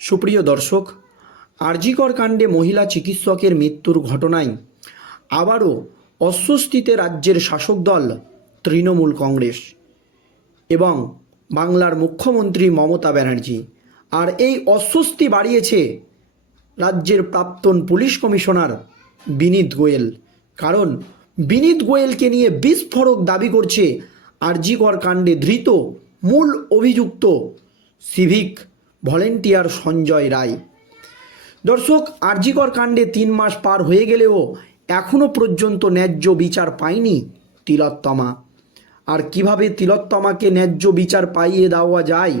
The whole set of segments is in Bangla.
সুপ্রিয় দর্শক, আরজিকর কাণ্ডে মহিলা চিকিৎসকের মৃত্যুর ঘটনায় আবারও অস্বস্তিতে রাজ্যের শাসক দল, তৃণমূল কংগ্রেস এবং বাংলার মুখ্যমন্ত্রী মমতা ব্যানার্জি। আর এই অস্বস্তি বাড়িয়েছে রাজ্যের প্রাক্তন পুলিশ কমিশনার বিনীত গোয়েল। কারণ বিনীত গোয়েলকে নিয়ে বিস্ফোরক দাবি করছে আরজিকর কাণ্ডে ধৃত মূল অভিযুক্ত সিভিক ভলেন্টিয়ার সঞ্জয় রায়। দর্শক, আরজিকর কাণ্ডে তিন মাস পার হয়ে গেলেও এখনও পর্যন্ত ন্যায্য বিচার পায়নি তিলোত্তমা। আর কীভাবে তিলোত্তমাকে ন্যায্য বিচার পাইয়ে দেওয়া যায়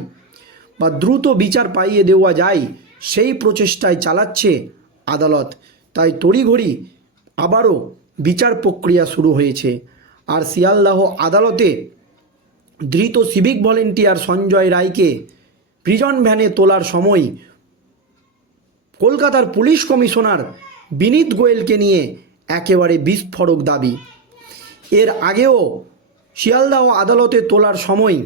বা দ্রুত বিচার পাইয়ে দেওয়া যায়, সেই প্রচেষ্টায় চালাচ্ছে আদালত। তাই তড়িঘড়ি আবারও বিচার প্রক্রিয়া শুরু হয়েছে। আর শিয়ালদাহ আদালতে ধৃত সিভিক ভলেন্টিয়ার সঞ্জয় রায়কে প্রিজন ভ্যানে তোলার সময় কলকাতার পুলিশ কমিশনার বিনীত গোয়েলকে নিয়ে একেবারে বিস্ফোরক দাবি। এর আগেও শিয়ালদাহ আদালতে তোলার সময়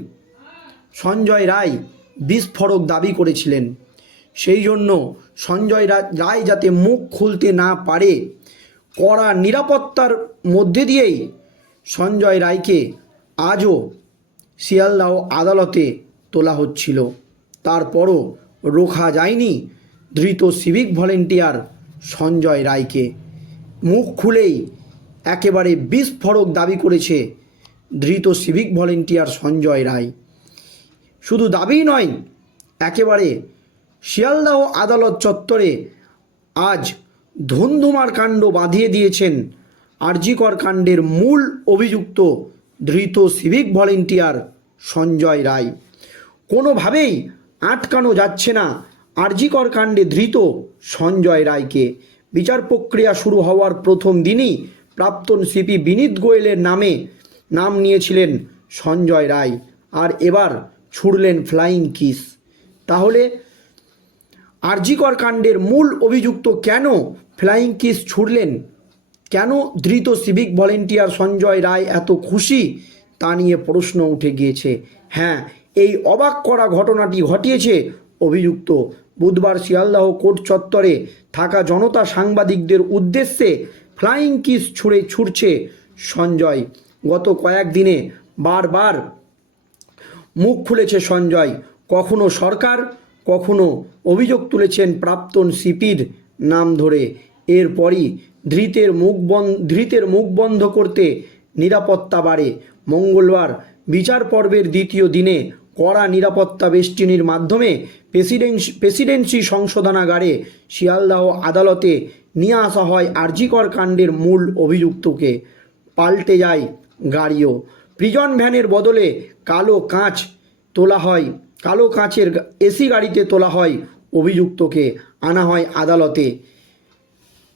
সঞ্জয় রায় বিস্ফোরক দাবি করেছিলেন। সেই জন্য সঞ্জয় রায় যাতে মুখ খুলতে না পারে, কড়া নিরাপত্তার মধ্যে দিয়েই সঞ্জয় রায়কে আজও শিয়ালদাহ আদালতে তোলা হচ্ছিল। তারপরও রোখা যায়নি ধৃত সিভিক ভলেন্টিয়ার সঞ্জয় রায়কে। মুখ খুলেই একেবারে বিস্ফোরক দাবি করেছে ধৃত সিভিক ভলেন্টিয়ার সঞ্জয় রায়। শুধু দাবিই নয়, একেবারে শিয়ালদাহ আদালত চত্বরে আজ ধুন্ধুমার কাণ্ড বাঁধিয়ে দিয়েছেন আরজিকর কাণ্ডের মূল অভিযুক্ত ধৃত সিভিক ভলেন্টিয়ার সঞ্জয় রায়। কোনোভাবেই আটকানো যাচ্ছে না। আরজিকর কাণ্ডে ধৃত সঞ্জয় রায়কে। বিচার প্রক্রিয়া শুরু হওয়ার প্রথম দিনই প্রাক্তন সিপি বিনীত গোয়েলের নামে নাম নিয়েছিলেন সঞ্জয় রায়। আর এবার ছুড়লেন ফ্লাইং কিস। তাহলে আরজিকর কাণ্ডের মূল অভিযুক্ত কেন ফ্লাইং কিস ছুড়লেন? কেন ধৃত সিভিক ভলেন্টিয়ার সঞ্জয় রায় এত খুশি? তা নিয়ে প্রশ্ন উঠে গিয়েছে। হ্যাঁ এই অবাক করা ঘটনাটি ঘটিয়েছে অভিযুক্ত। বুধবার শিয়ালদাহ কোর্ট চত্বরে থাকা জনতা সাংবাদিকদের উদ্দেশ্যে ফ্লাইং কিস ছুঁড়ে ছুটছে সঞ্জয়। গত কয়েকদিনে বারবার মুখ খুলেছে সঞ্জয়। কখনো সরকার, কখনো অভিযোগ তুলেছেন প্রাক্তন সিপির নাম ধরে। এরপরই ধৃতের মুখ বন্ধ ধৃতের মুখ বন্ধ করতে নিরাপত্তা বাড়ে। মঙ্গলবার বিচার পর্বের দ্বিতীয় দিনে কড়া নিরাপত্তা বেষ্টনীর মাধ্যমে প্রেসিডেন্সি প্রেসিডেন্সি সংশোধনাগারে শিয়ালদাহ আদালতে নিয়ে আসা হয় আরজিকর কাণ্ডের মূল অভিযুক্তকে। পাল্টে যায় গাড়িও। প্রিজন ভ্যানের বদলে কালো কাঁচ তোলা হয়। কালো কাঁচের এসি গাড়িতে তোলা হয় অভিযুক্তকে। আনা হয় আদালতে।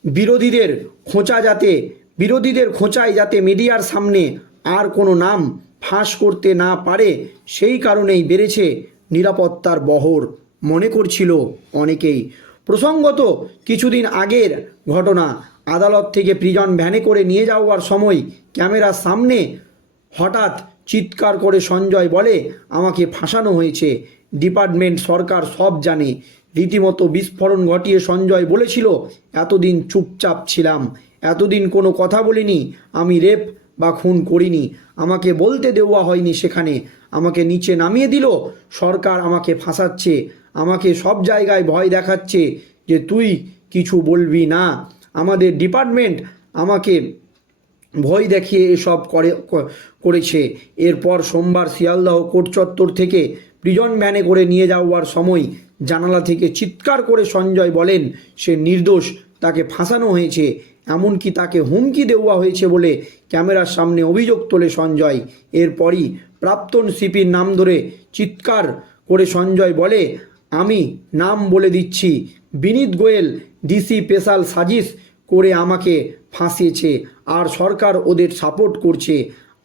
বিরোধীদের খোঁচা যাতে, বিরোধীদের খোঁচায় যাতে মিডিয়ার সামনে আর কোনো নাম ফাঁস করতে না পারে, সেই কারণেই বেড়েছে নিরাপত্তার বহর, মনে করছিল অনেকেই। প্রসঙ্গত, কিছুদিন আগের ঘটনা, আদালত থেকে প্রিজন ভ্যানে করে নিয়ে যাওয়ার সময় ক্যামেরার সামনে হঠাৎ চিৎকার করে সঞ্জয় বলে, আমাকে ফাঁসানো হয়েছে। ডিপার্টমেন্ট সরকার সব জানে। রীতিমতো বিস্ফোরণ ঘটিয়ে সঞ্জয় বলেছিল, এতদিন চুপচাপ ছিলাম। এতদিন কোনো কথা বলিনি। আমি রেপ বা খুন করিনি। আমাকে বলতে দেওয়া হয়নি সেখানে। আমাকে নিচে নামিয়ে দিল। সরকার আমাকে ফাঁসাচ্ছে। আমাকে সব জায়গায় ভয় দেখাচ্ছে যে তুই কিছু বলবি না। আমাদের ডিপার্টমেন্ট আমাকে ভয় দেখিয়ে এসব করে করেছে। এরপর সোমবার শিয়ালদাহ কোর্ট চত্বর থেকে প্রিজন ভ্যানে করে নিয়ে যাওয়ার সময় জানালা থেকে চিৎকার করে সঞ্জয় বলেন, সে নির্দোষ, তাকে ফাঁসানো হয়েছে। এমনকি তাকে হুমকি দেওয়া হয়েছে বলে ক্যামেরার সামনে অভিযোগ তোলে সঞ্জয়। এরপরই প্রাক্তন সিপির নাম ধরে চিৎকার করে সঞ্জয় বলে, আমি নাম বলে দিচ্ছি। বিনীত গোয়েল, ডিসি স্পেশাল সাজিশ করে আমাকে ফাঁসিয়েছে আর সরকার ওদের সাপোর্ট করছে।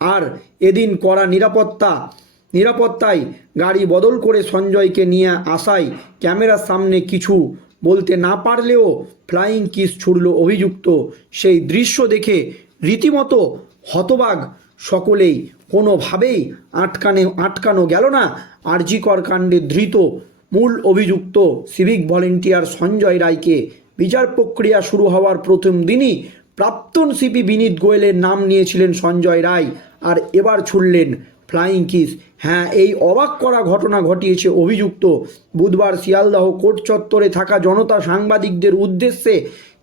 আর এদিন করা নিরাপত্তা, নিরাপত্তায় গাড়ি বদল করে সঞ্জয়কে নিয়ে আসায় ক্যামেরার সামনে কিছু বলতে না পারলেও ফ্লাইং কিস ছুড়ল অভিযুক্ত। সেই দৃশ্য দেখে রীতিমতো হতবাগ সকলেই কোনোভাবেই আটকানে আটকানো গেল না। আরজিকর কাণ্ডে ধৃত মূল অভিযুক্ত সিভিক ভলেন্টিয়ার সঞ্জয় রায়কে বিচার প্রক্রিয়া শুরু হওয়ার প্রথম দিনই প্রাক্তন সিপি বিনীত গোয়েলের নাম নিয়েছিলেন সঞ্জয় রায় আর এবার ছুড়লেন ফ্লাইং কিস। হ্যাঁ এই অবাক করা ঘটনা ঘটিয়েছে অভিযুক্ত। বুধবার শিয়ালদাহ কোর্ট চত্বরে থাকা জনতা সাংবাদিকদের উদ্দেশ্যে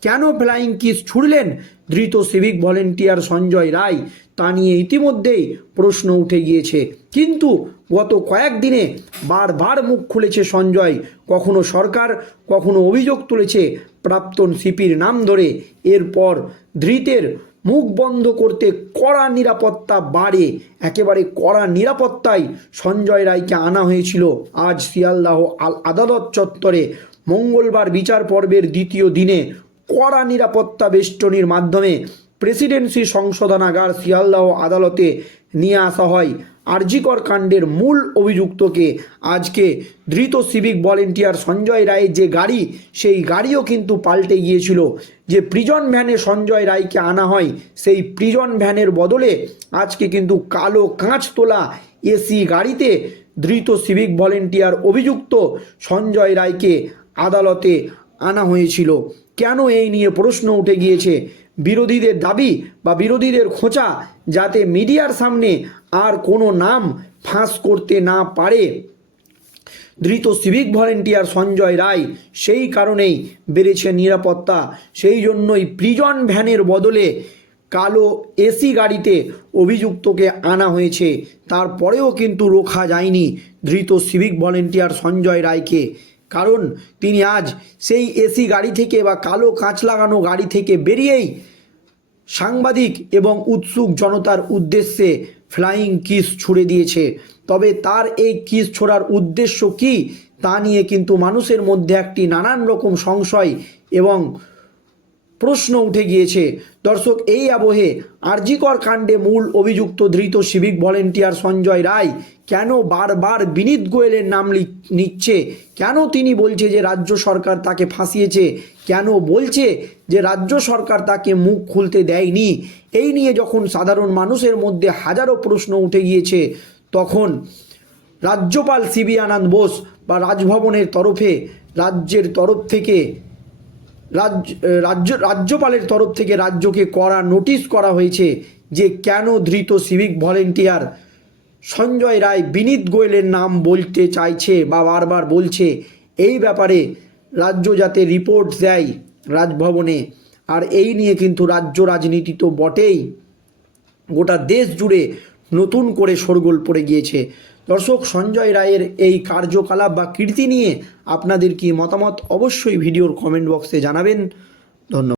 কেন ফ্লাইং কিস ছুড়লেন? ধৃত সিভিক ভলেন্টিয়ার সঞ্জয় রায়। তা নিয়ে ইতিমধ্যেই প্রশ্ন উঠে গিয়েছে। কিন্তু গত কয়েকদিনে বারবার মুখ খুলেছে সঞ্জয়। কখনো সরকার, কখনো অভিযোগ তুলেছে প্রাক্তন সিপির নাম ধরে। এরপর ধৃতের মুখ বন্ধ করতে কড়া নিরাপত্তা বাড়ে। একেবারে কড়া নিরাপত্তায় সঞ্জয় রায়কে আনা হয়েছিল। আজ শিয়ালদাহ আল- আদালত চত্বরে মঙ্গলবার বিচার পর্বের দ্বিতীয় দিনে কড়া নিরাপত্তা বেষ্টনীর মাধ্যমে প্রেসিডেন্সি সংশোধনাগার শিয়ালদাহ আদালতে নিয়ে আসা হয়। আরজিকর কাণ্ডের মূল অভিযুক্তকে আজকে ধৃত সিভিক ভলেন্টিয়ার সঞ্জয় রায়ের যে গাড়ি, সেই গাড়িও কিন্তু পাল্টে গিয়েছিল। যে প্রিজন ভ্যানে সঞ্জয় রায়কে আনা হয়, সেই প্রিজন ভ্যানের বদলে আজকে কিন্তু কালো কাঁচ তোলা এসি গাড়িতে ধৃত সিভিক ভলেন্টিয়ার অভিযুক্ত সঞ্জয় রায়কে আদালতে আনা হয়েছিল। কেন এই নিয়ে প্রশ্ন উঠে গিয়েছে? বিরোধীদের দাবি বা বিরোধীদের খোঁচা যাতে মিডিয়ার সামনে আর কোনো নাম ফাঁস করতে না পারে। ধৃত সিভিক ভলেন্টিয়ার সঞ্জয় রায় সেই কারণেই বেড়েছে নিরাপত্তা। সেই জন্যই প্রিজন ভ্যানের বদলে কালো এসি গাড়িতে অভিযুক্তকে আনা হয়েছে। তারপরেও কিন্তু রোখা যায়নি ধৃত সিভিক ভলেন্টিয়ার সঞ্জয় রায়কে। কারণ তিনি আজ সেই এসি গাড়ি থেকে বা কালো কাঁচ লাগানো গাড়ি থেকে বেরিয়েই সাংবাদিক এবং উৎসুক জনতার উদ্দেশ্যে ফ্লাইং কিস ছুড়ে দিয়েছে। তবে তার এই কিস ছোড়ার উদ্দেশ্য কি তা নিয়ে কিন্তু মানুষের মধ্যে একটি নানান রকম সংশয় এবং প্রশ্ন উঠে গিয়েছে। দর্শক, এই আবহে আরজিকর কাণ্ডে মূল অভিযুক্ত ধৃত সিভিক ভলেন্টিয়ার সঞ্জয় রায় কেন বারবার বিনীত গোয়েলের নাম নিচ্ছে? কেন তিনি বলছে যে রাজ্য সরকার তাকে ফাঁসিয়েছে? কেন বলছে যে রাজ্য সরকার তাকে মুখ খুলতে দেয়নি? এই নিয়ে যখন সাধারণ মানুষের মধ্যে হাজারো প্রশ্ন উঠে গিয়েছে, তখন রাজ্যপাল সিবি আনন্দ বোস বা রাজভবনের তরফে, রাজ্যের তরফ থেকে রাজ্য রাজ্য, রাজ্যপালের তরফ থেকে রাজ্যকে করা নোটিশ করা হয়েছে যে কেন ধৃত সিভিক ভলেন্টিয়ার সঞ্জয় রায় বিনীত গোয়েলের নাম বলতে চাইছে বা বারবার বলছে, এই ব্যাপারে রাজ্য যাতে রিপোর্ট দেয় রাজভবনে। আর এই নিয়ে কিন্তু রাজ্য রাজনীতি তো বটেই। গোটা দেশ জুড়ে নতুন করে শোরগোল পড়ে গিয়েছে। দর্শক সঞ্জয় রায়ের এই কার্যকলাপ বা কীর্তি নিয়ে আপনাদের কি মতামত অবশ্যই ভিডিওর কমেন্ট বক্সে জানাবেন। ধন্যবাদ।